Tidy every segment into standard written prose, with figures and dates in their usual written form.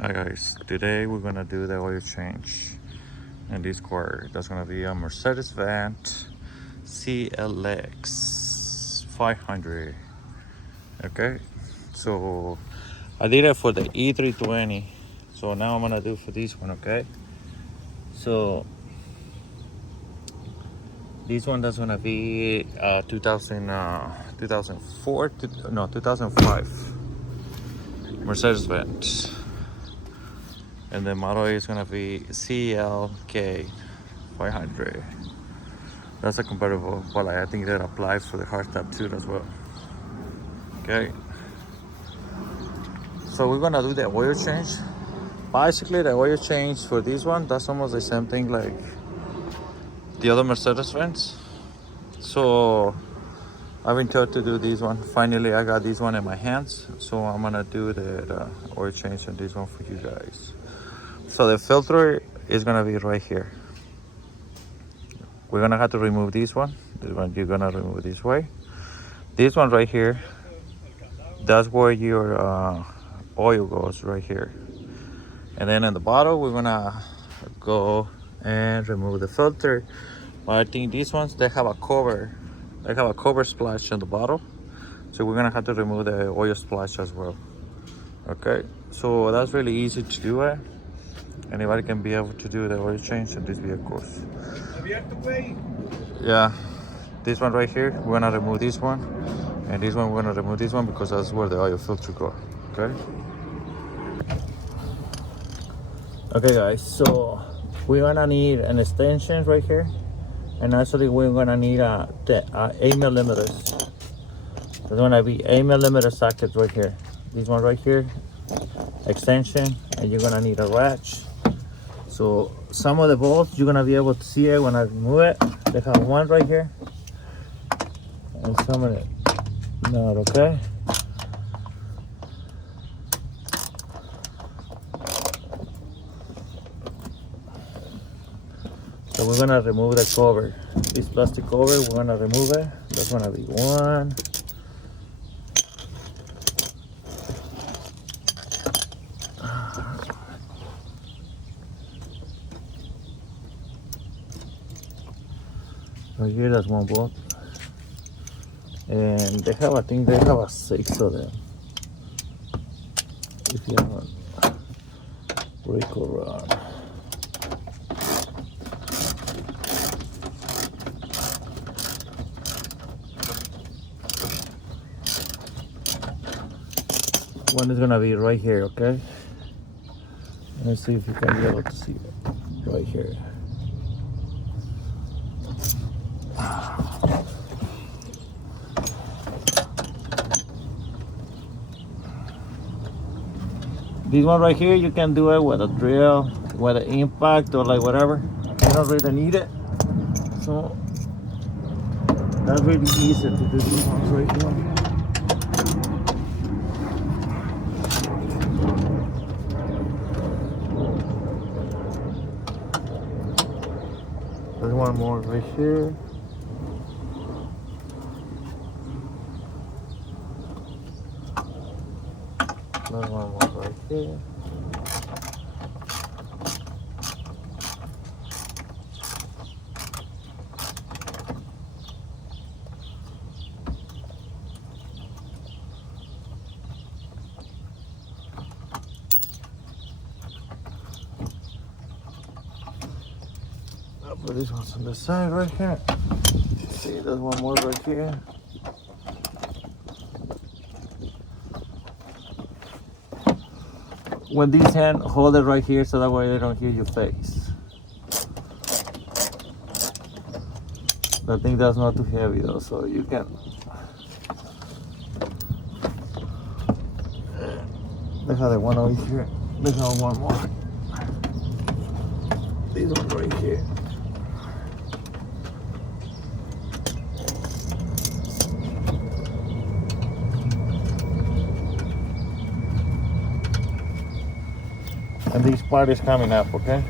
Hi guys, today we're gonna do the oil change in this car. That's gonna be a Mercedes-Benz clk500. Okay, so I did it for the E320, so now I'm gonna do for this one. Okay, so this one that's gonna be 2005 Mercedes-Benz. And the model is gonna be clk500. That's a compatible, but I think that applies for the hardtop too as well. Okay. So we're gonna do the oil change. Basically, the oil change for this one, that's almost the same thing like the other Mercedes-Benz. So I've been told to do this one. Finally, I got this one in my hands. So I'm gonna do the oil change on this one for you guys. So the filter is gonna be right here. We're gonna have to remove this one. This one you're gonna remove this way. This one right here, that's where your oil goes right here. And then in the bottom, we're gonna go and remove the filter. But I think these ones, they have a cover. They have a cover splash on the bottom. So we're gonna have to remove the oil splash as well. Okay, so that's really easy to do it. Anybody can be able to do the oil change in these vehicles. Yeah, this one right here, we're gonna remove this one, and this one we're gonna remove this one because that's where the oil filter go. Okay. Okay, guys. So we're gonna need an extension right here, and actually we're gonna need 8 millimeters. There's gonna be 8 millimeter socket right here. This one right here, extension, and you're gonna need a ratchet. So some of the bolts you're gonna be able to see it when I remove it. They have one right here, and some of it not. Okay. So we're gonna remove the cover. This plastic cover, we're gonna remove it. That's gonna be one. Right here, that's one bolt. And they have, I think they have 6 of them. If you have a brake rod. One is gonna be right here, okay? Let's see if you can be able to see it. Right here. This one right here, you can do it with a drill, with an impact, or like whatever. You don't really need it. So that's really easy to do these ones right here. There's one more right here. There's one more right here. I'll put this one on the side right here. See, there's one more right here. When these hands, hold it right here so that way they don't hit your face. I think that's not too heavy though, so you can. They have the one over here. They have one more. This one right here. And this part is coming up, okay?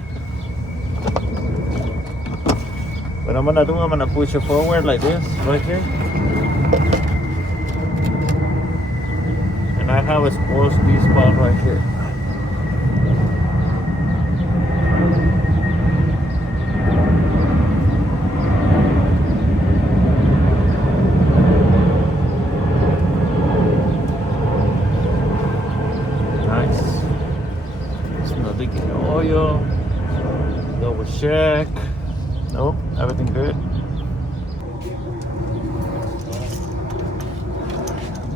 What I'm gonna push it forward like this, right here. And I have exposed this part right here. leaking oil. Double check. Nope, everything good.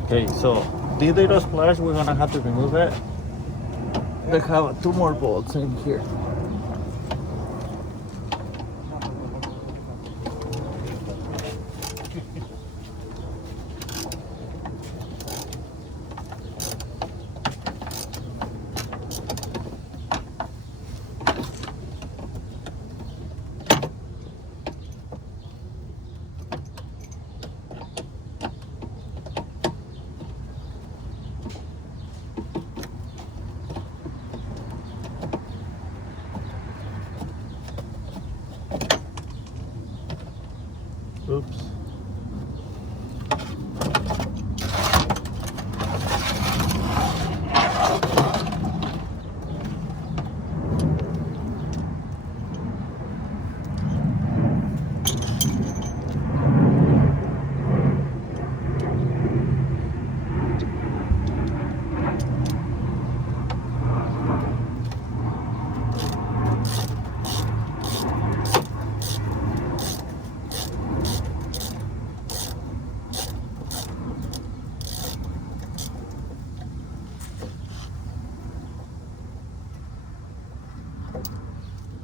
Okay, so this little splash, we're gonna have to remove it. They have 2 more bolts in here. Oops.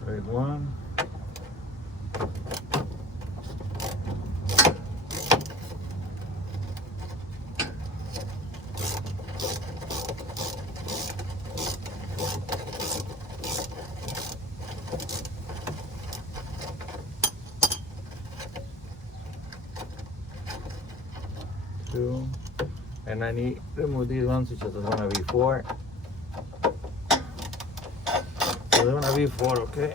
Grade 1. Two. And I need to remove these ones, which is gonna be 4. So they're gonna be 4, okay?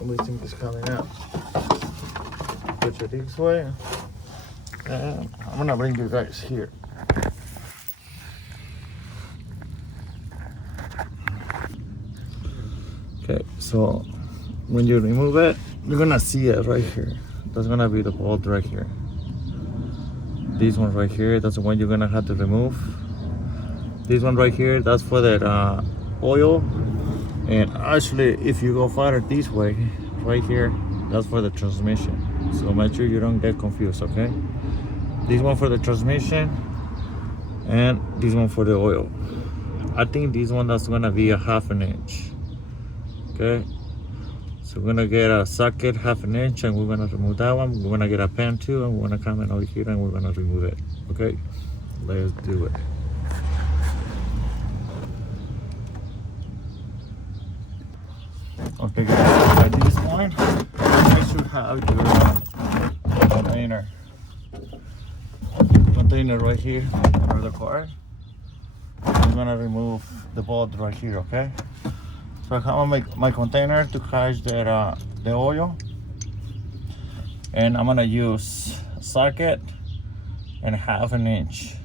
Everything is coming out. Put it this way. And I'm gonna bring you guys here. Okay, so when you remove it, you're gonna see it right here. That's gonna be the bolt right here. This one right here, that's the one you're gonna have to remove. This one right here, that's for that oil. And actually, if you go farther this way, right here, that's for the transmission. So make sure you don't get confused, okay? This one for the transmission, and this one for the oil. I think this one that's gonna be a 1/2 inch. Okay, so we're gonna get a socket 1/2 inch, and we're gonna remove that one. We're gonna get a pen too, and we're gonna come in over here and we're gonna remove it. Okay, let's do it. Okay guys, at this point, you should have your container right here under the car. I'm gonna remove the bolt right here, okay? So I'm gonna make my container to catch the oil, and I'm gonna use a socket and 1/2 inch.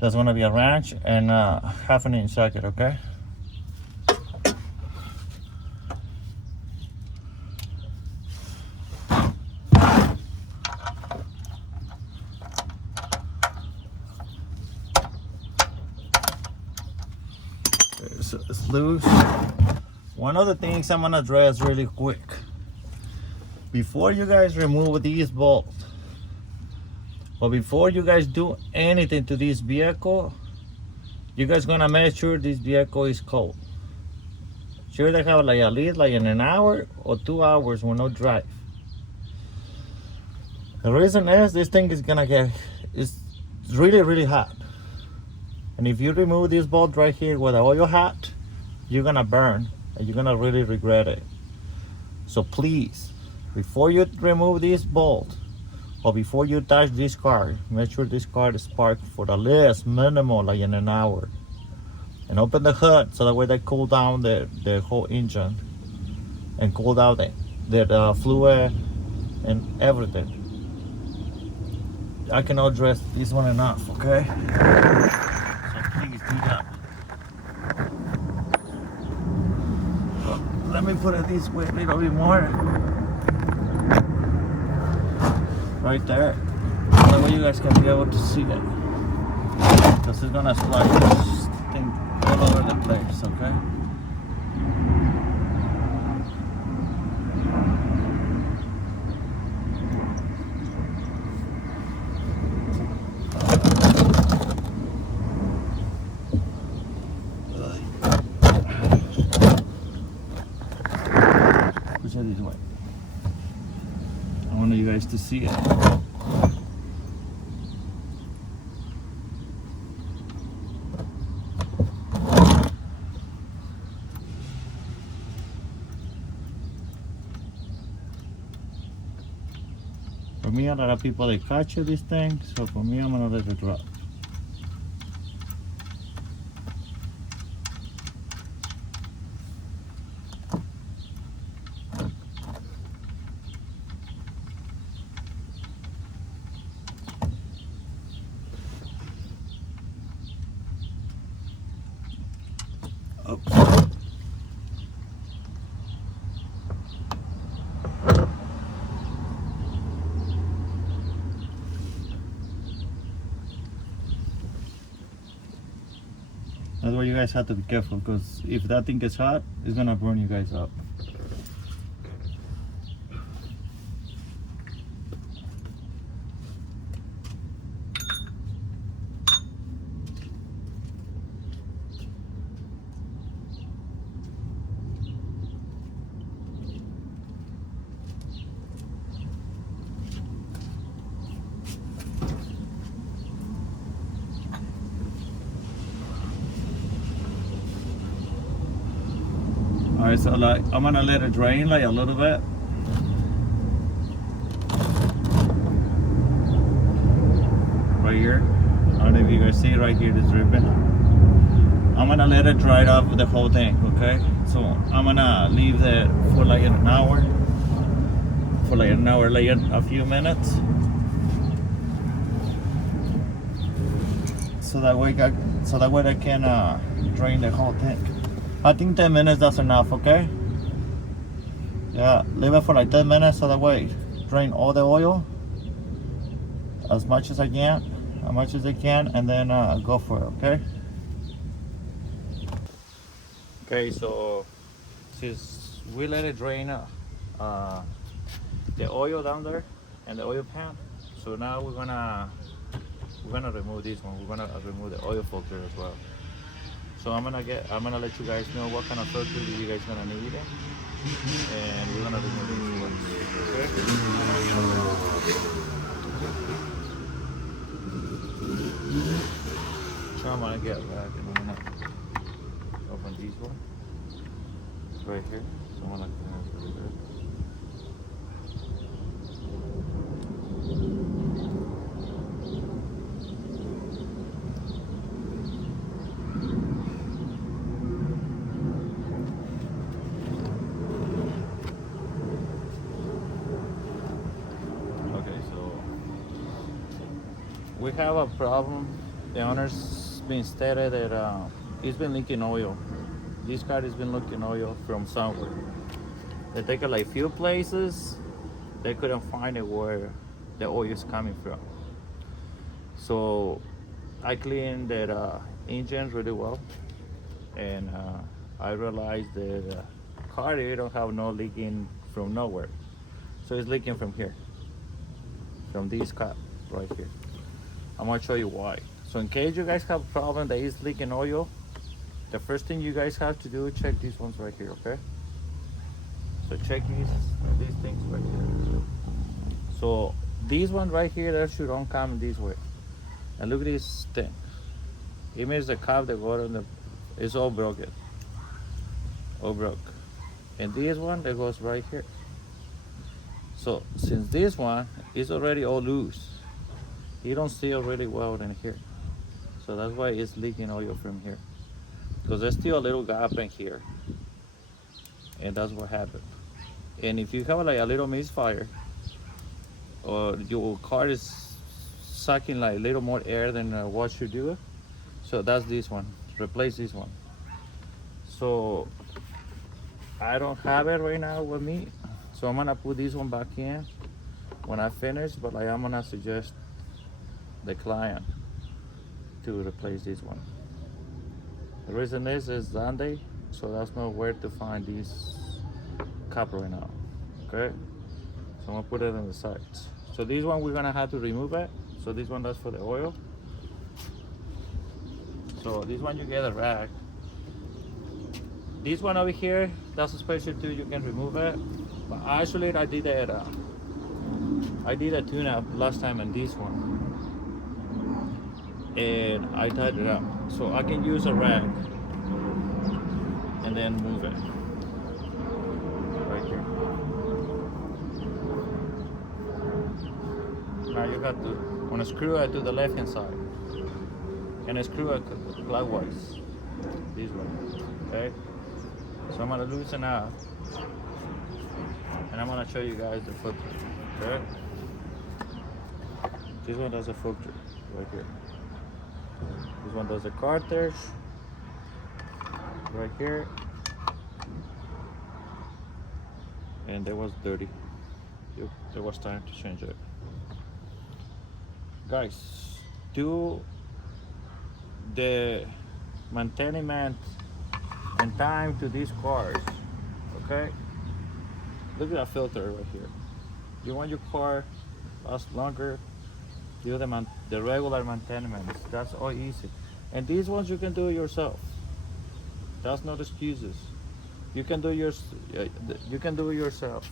That's gonna be a wrench and a 1/2 inch socket, okay? It's loose. One of the things I'm gonna address really quick before you guys remove these bolts, but before you guys do anything to this vehicle, you guys gonna make sure this vehicle is cold. Sure, they have like at least like in an hour or 2 hours with no drive. The reason is this thing is gonna get, it's really hot. And if you remove this bolt right here with the oil hot, you're gonna burn and you're gonna really regret it. So please, before you remove this bolt or before you touch this car, make sure this car is parked for the least minimal like in an hour. And open the hood so that way they cool down the whole engine and cool down the fluid and everything. I cannot address this one enough, okay? Please do that. So let let me put it this way a little bit more. Right there. That way you guys can be able to see it. Because it's gonna splash this thing all over the place, okay? Push it this way. I want you guys to see it. For me, a lot of people they catch this thing, so for me, I'm gonna let it drop. Up. That's why you guys have to be careful, because if that thing gets hot, it's gonna burn you guys up. Alright, so like I'm gonna let it drain like a little bit. Right here. I don't know if you guys see right here this ribbon. I'm gonna let it dry off the whole thing, okay? So I'm gonna leave that for like an hour. For like an hour, like a few minutes. So that way I can drain the whole tank. I think 10 minutes that's enough, okay? Yeah, leave it for like 10 minutes so that way drain all the oil as much as I can, and then go for it, okay? Okay, so since we let it drain the oil down there and the oil pan, so now we're gonna remove this one. We're gonna remove the oil filter as well. So I'm gonna let you guys know what kind of filter you guys gonna need, and we're gonna remove this one. Okay? So I'm gonna get back and I'm gonna open this one right here. So I'm gonna connect it. We have a problem. The owner's been stated that it's been leaking oil. This car has been leaking oil from somewhere. They take it like few places. They couldn't find it where the oil is coming from. So I cleaned that engine really well, and I realized that car it don't have no leaking from nowhere. So it's leaking from here, from this cap right here. I'm gonna show you why. So in case you guys have a problem that is leaking oil, the first thing you guys have to do is check these ones right here, okay? So check these things right here. So these one right here, that should don't come this way. And look at this thing. It means the cap that got on the is all broken. All broke. And this one that goes right here. So since this one is already all loose, you don't seal really well in here. So that's why it's leaking oil from here. Because there's still a little gap in here. And that's what happened. And if you have like a little misfire, or your car is sucking like a little more air than what should do it, so that's this one. Replace this one. So I don't have it right now with me, so I'm gonna put this one back in when I finish, but I'm gonna suggest the client to replace this one. The reason is Sunday, so that's nowhere to find this cup right now. Okay, so I'm gonna put it on the sides. So this one we're gonna have to remove it. So this one that's for the oil. So this one you get a rag. This one over here, that's a special too. You can remove it. But actually, I did it. I did a tune-up last time on this one, and I tied it up. So I can use a rag and then move it right here. Now you got to unscrew it to the left-hand side and screw it clockwise. This way, okay? So I'm gonna loosen up, and I'm gonna show you guys the filter. Okay? This one does a filter right here. This one does a cartridge right here, and it was dirty. Yep, there was time to change it. Guys, do the maintenance and time to these cars, okay? Look at that filter right here. You want your car last longer, do the regular maintenance. That's all easy. And these ones you can do yourself. That's not excuses. You can do it yourself.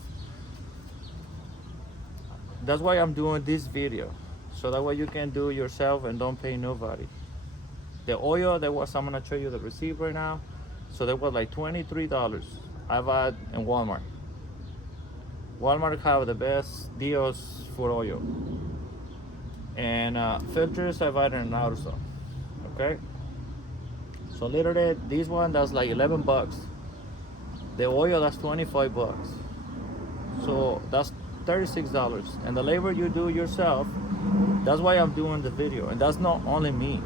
That's why I'm doing this video, so that way you can do it yourself and don't pay nobody. The oil, I'm gonna show you the receipt right now. So that was like $23 I bought in Walmart. Walmart have the best deals for oil. And filters I bought in AutoZone. Okay? So literally this one that's like 11 bucks. The oil that's 25 bucks. So that's $36. And the labor you do yourself, that's why I'm doing the video. And that's not only me.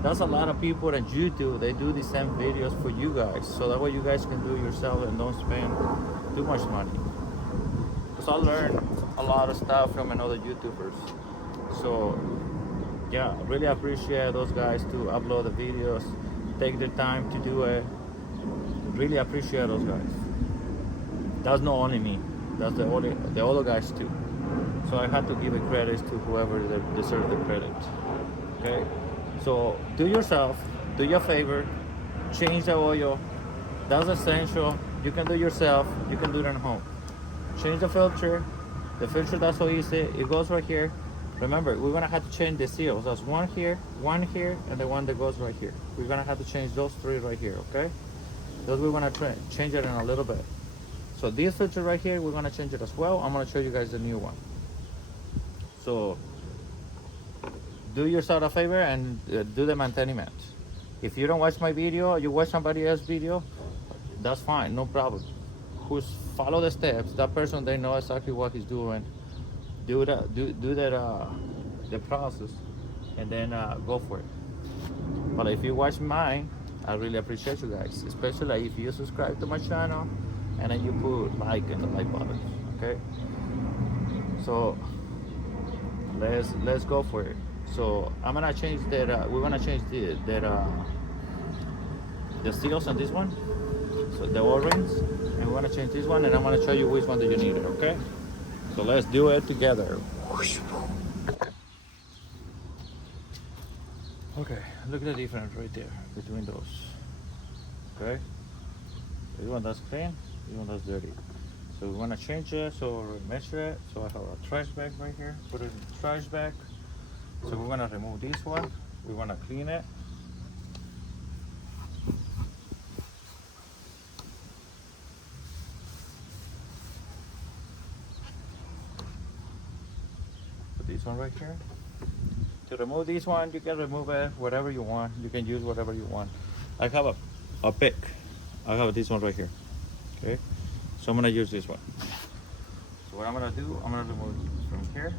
That's a lot of people on YouTube. They do the same videos for you guys, so that way you guys can do it yourself and don't spend too much money. Because I learned a lot of stuff from another YouTubers. So yeah, I really appreciate those guys to upload the videos, take their time to do it. Really appreciate those guys. That's not only me. That's the other guys too. So I had to give a credit to whoever deserves the credit. Okay. So do yourself, do your favor, change the oil. That's essential. You can do it yourself, you can do it at home. Change the filter. The filter, that's so easy. It goes right here. Remember, we're gonna have to change the seals. That's one here, and the one that goes right here. We're gonna have to change those three right here, okay? Those we're gonna change it in a little bit. So this filter right here, we're gonna change it as well. I'm gonna show you guys the new one. So do yourself a favor and do the maintenance. If you don't watch my video, you watch somebody else's video, that's fine, no problem. Follow the steps. That person, they know exactly what he's doing. Do the process, and then go for it. But if you watch mine, I really appreciate you guys, especially if you subscribe to my channel and then you put like in the like button. Okay. So let's go for it. So I'm gonna change that. We're gonna change the seals on this one, so the O-rings, and we're gonna change this one, and I'm gonna show you which one that you need. Okay. So let's do it together. Okay, look at the difference right there between those. Okay, this one that's clean, this one that's dirty. So we want to change it, so we measure it. So I have a trash bag right here, put it in the trash bag. So we're gonna remove this one, we wanna clean it. Put this one right here. To remove this one, you can remove it whatever you want. You can use whatever you want. I have a pick. I have this one right here. Okay, so I'm gonna use this one. So what I'm gonna do, I'm gonna remove this from here.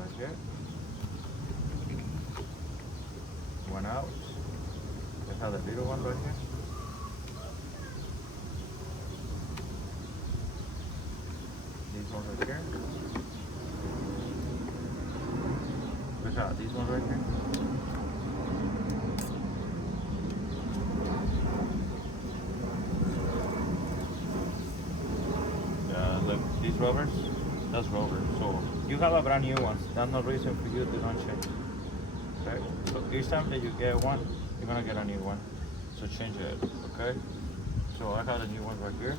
Right here. One out. I have the little one right here. This one right here. Which are these ones right here? Yeah, look, these rubbers, that's rubber. So you have a brand new one. That's no reason for you to not change. Okay? So each time that you get one, you're gonna get a new one. So change it, okay? So I got a new one right here.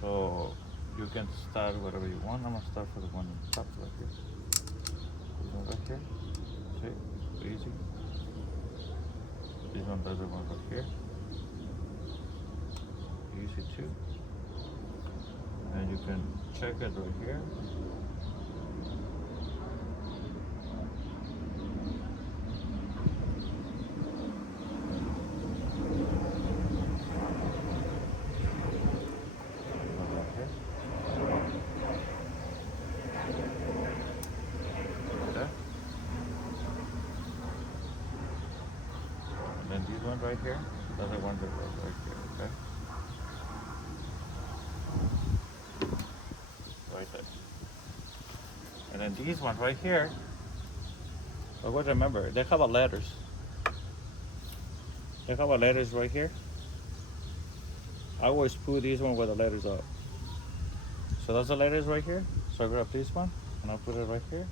So you can start whatever you want. I'm gonna start for the one on top right here. This one right here. See? Easy. This one does the one right here. Easy too. And you can check it right here. And this one right here, that's the one that goes right here, okay? Right there. And then these one right here, always remember, they have a letters. They have a letters right here. I always put this one where the letters are. So that's the letters right here. So I grab this one and I'll put it right here.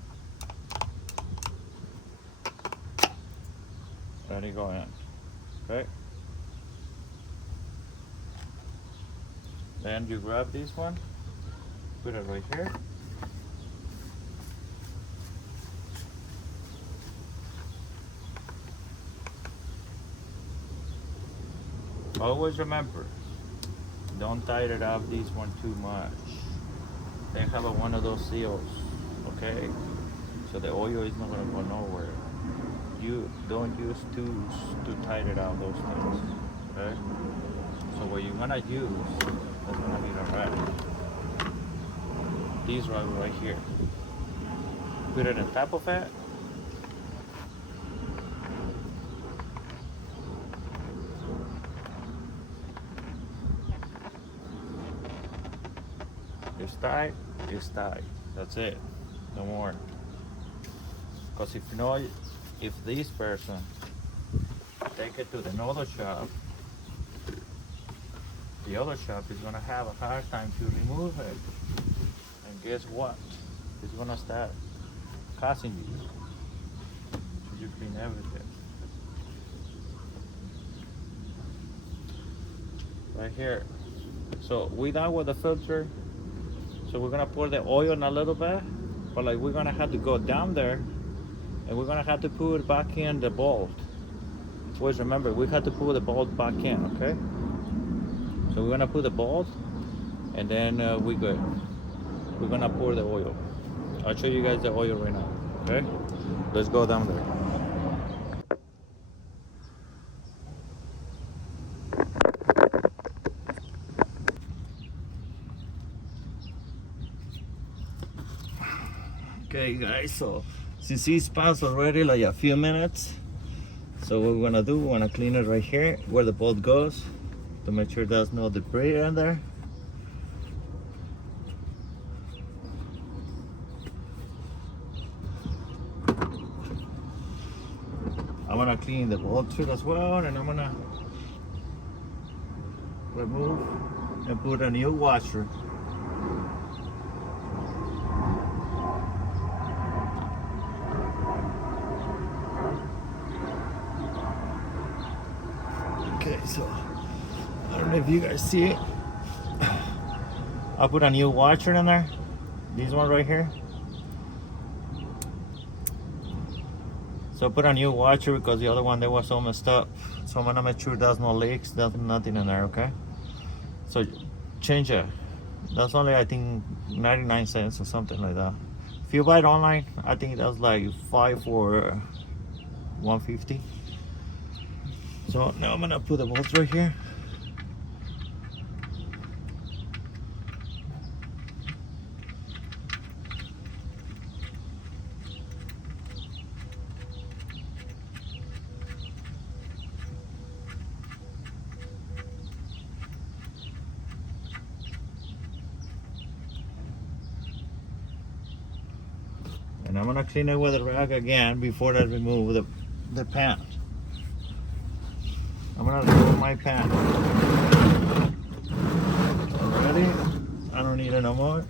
There you go in. Okay. Then you grab this one, put it right here. Always remember, don't tighten it up this one too much. They have one of those seals, okay? So the oil is not gonna go nowhere. You don't use tools to tighten out those things, okay? So what you're gonna use, that's gonna be the rat. These right here. Put it on top of it. It's tight. That's it. No more. Because if not, if this person take it to the other shop, the other shop is gonna have a hard time to remove it. And guess what? It's gonna start costing you. So you clean everything. Right here. So we done with the filter. So we're gonna pour the oil in a little bit, but like we're gonna have to go down there and we're gonna have to put back in the bolt. Always remember, we have to put the bolt back in, okay? So we're gonna put the bolt and then we good. We're gonna pour the oil. I'll show you guys the oil right now, okay? Let's go down there. Okay guys, so since it's passed already like a few minutes, so what we're gonna do, we're gonna clean it right here where the bolt goes to make sure there's no debris in there. I'm gonna clean the bolt too as well, and I'm gonna remove and put a new washer. Okay, so I don't know if you guys see it. I'll put a new washer in there. This one right here. So I put a new washer because the other one there was so messed up. So I'm gonna make sure there's no leaks, there's nothing in there, okay? So change it. That's only I think 99 cents or something like that. If you buy it online, I think that's like 5 for 150. So now I'm gonna put the bolts right here. And I'm gonna clean it with a rag again before I remove the pan. I'm gonna remove my pan. Ready? I don't need it no more.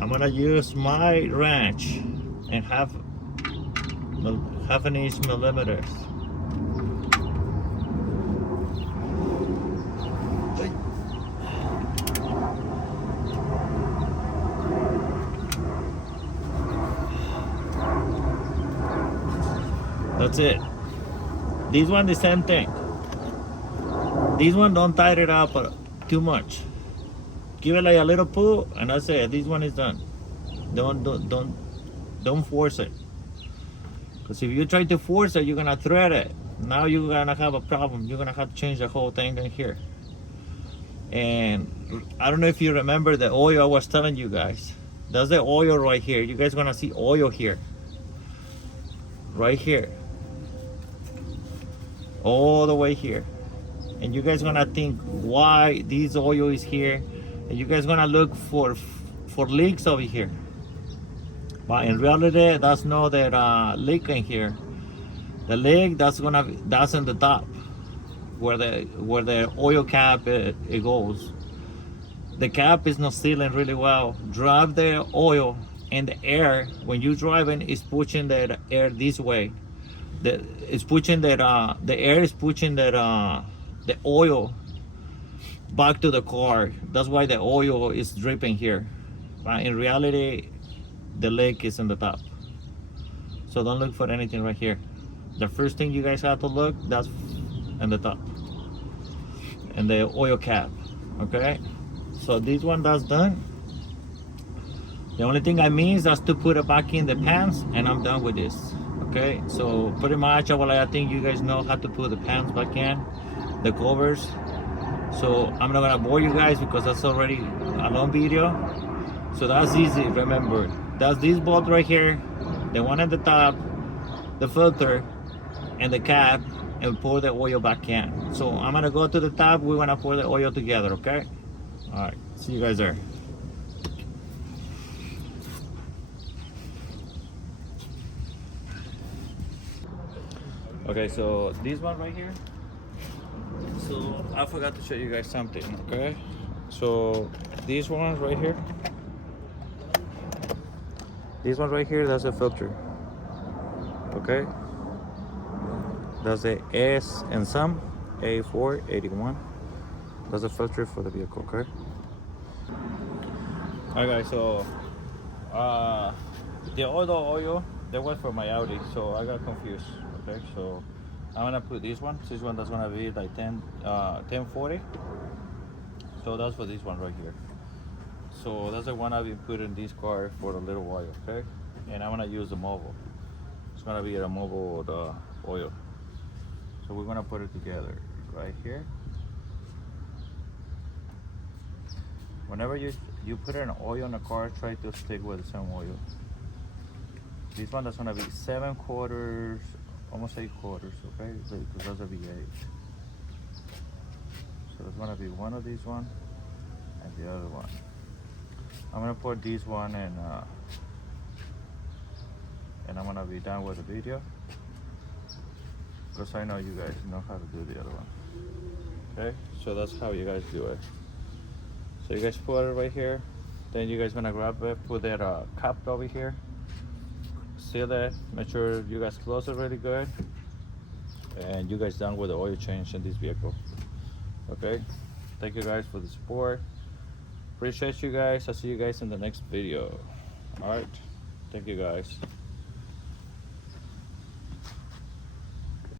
I'm gonna use my wrench and half an inch millimeters. That's it. This one the same thing. This one don't tie it up too much. Give it like a little pull, and that's it. This one is done. Don't force it. Because if you try to force it, you're gonna thread it. Now you're gonna have a problem. You're gonna have to change the whole thing in here. And I don't know if you remember the oil I was telling you guys. That's the oil right here. You guys gonna see oil here. Right here. All the way here. And you guys gonna think why this oil is here. And you guys gonna look for leaks over here. But in reality, that's not that leak in here. The leak that's in the top, where the oil cap it goes. The cap is not sealing really well. Drive the oil, and the air when you driving is pushing the air this way. The air is pushing the oil back to the car. That's why the oil is dripping here. But in reality, the leak is in the top. So don't look for anything right here. The first thing you guys have to look, that's in the top. And the oil cap, okay? So this one that's done. The only thing I mean is just to put it back in the pants, and I'm done with this. Okay, so pretty much I think you guys know how to put the pants back in, the covers. So I'm not gonna bore you guys because that's already a long video. So that's easy, remember. That's this bolt right here, the one at the top, the filter, and the cap, and pour the oil back in. So I'm gonna go to the top, we're gonna pour the oil together, okay? All right, see you guys there. Okay, so this one right here. So I forgot to show you guys something, okay? So this one right here. This one right here, that's a filter. Okay? That's the S and some A481. That's a filter for the vehicle, okay? Alright guys, so the oil that was for my Audi, so I got confused. Okay, so I'm gonna put this one. This one that's gonna be like 1040. So that's for this one right here. So that's the one I've been putting in this car for a little while, okay? And I'm gonna use the mobile. It's gonna be a mobile oil. So we're gonna put it together right here. Whenever you put an oil in a car, try to stick with the same oil. This one that's gonna be 7/4, almost 8/4, okay? Because that's a V8. So it's gonna be one of these one and the other one. I'm gonna put this one and I'm gonna be done with the video because I know you guys know how to do the other one. Okay, so that's how you guys do it. So you guys put it right here, then you guys gonna grab it, put that cap over here, seal it, make sure you guys close it really good, and you guys done with the oil change in this vehicle. Okay, thank you guys for the support. Appreciate you guys. I'll see you guys in the next video. All right, thank you guys.